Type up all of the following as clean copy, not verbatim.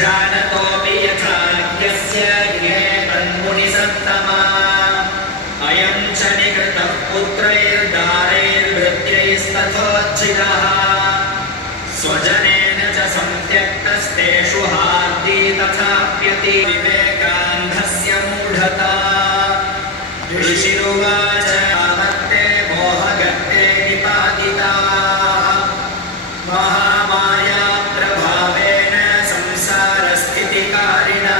जानतोऽपि यथा यस्य ये तन्मुनिसत्तमा अयं च निकृतः पुत्रैर्दारैर्भृत्यैस्तथोज्झितः स्वजनेन च संत्यक्तस्तेषु हार्दी तथाप्यति विवेकान्धस्य मूढता ऋषिरुवाच आमत्ते मोहगर्ते निपातिताः महामाया प्रभावेन संसारस्थितिकारिणा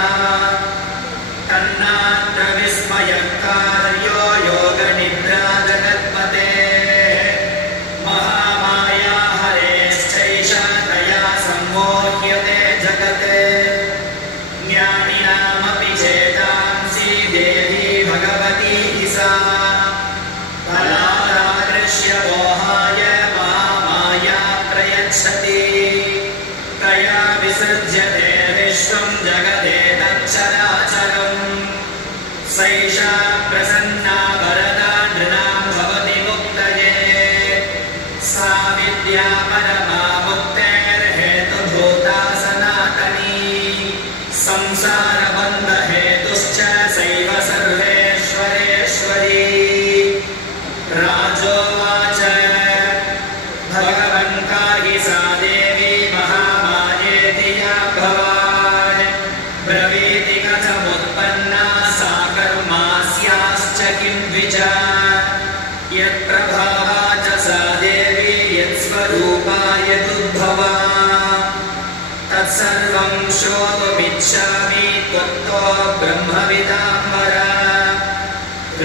तन्नात्र विस्मयकार्यो योगनिद्रा जगत्पते महामाया हरेश्चैषा तया सम्मोह्यते जगत् ज्ञानिनामपि चेतांसि देवी भगवती हि सा बलादादृश्य मोहाय महामाया प्रयच्छति तया विसृज्यते विश्वं जगदेतच्चराचरम् सैषा प्रसन्ना वरदा नृणां भवति मुक्तये सा विद्या परमा मुक्तेर्हेतुभूता सनातनी संसारबन्धहेतुश्च सैव सर्वेश्वरेश्वरी राजोवाच भगवन्ता हि सा देवी महामायेति या भवान् ब्रवीति कथमुत्पन्ना सा कर्मास्याश्च किं द्विज यत्प्रभावा च सा देवी यत्स्वरूपा यदुद्भवा तत्सर्वं श्रोतुमिच्छामि त्वत्तो ब्रह्मविदाम्बर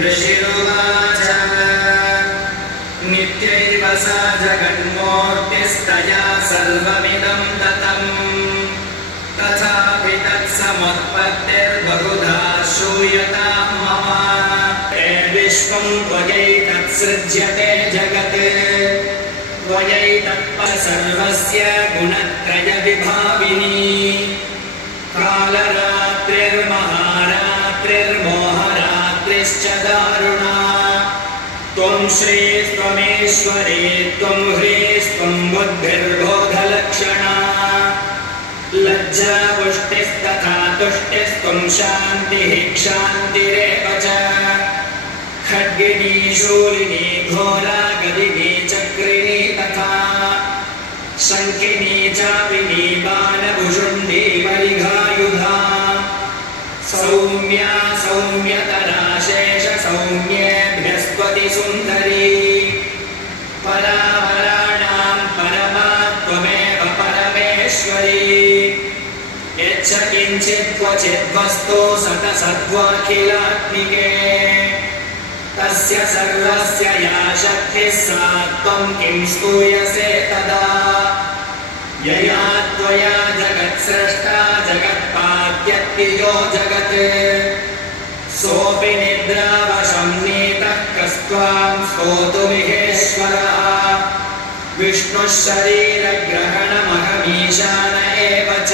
ऋषिरुवाच नित्यैव सा जगन्मूर्तिस्तया सर्वमिदं ततम् तथापि तत्समुत्पत्तिर्बहुधा श्रूयतां मम विश्वं त्वयैतत्सृज्यते जगत् त्वयैतत्परसर्वस्य गुणत्रयविभाविनी कालरात्रिर्महारात्रिर्मोहरात्रिश्च दारुणा त्वं श्रीस्त्वमेश्वरी त्वं ह्रीस्त्वं बुद्धिर्बोधलक्षणा लज्जा पुष्टिस्तथा तुष्टिस्त्वं शान्तिः क्षान्तिरेव च खड्गिनी शूलिनी घोरा गदिनी चक्रिणी तथा शङ्खिनी चापिनी बाणभुषुण्डी वरिघायुधा सौम्या सौम्यतरा शेष सौम्येभ्यस्त्वति सुन्दरी परावराणां परमा त्वमेव परमेश्वरी यच्च किञ्चित् क्वचिद्वस्तु सतसत्त्वाखिलात्मिके तस्य सर्वस्य या शक्तिः सा त्वं किं स्तूयसे तदा यया त्वया जगत्सृष्टा जगत्पाद्यत्तियो जगत् सोऽपि निद्रावशं नीतः कस्त्वां स्तोतुमिहेश्वरः विष्णुः शरीरग्रहणमहमीशान एव च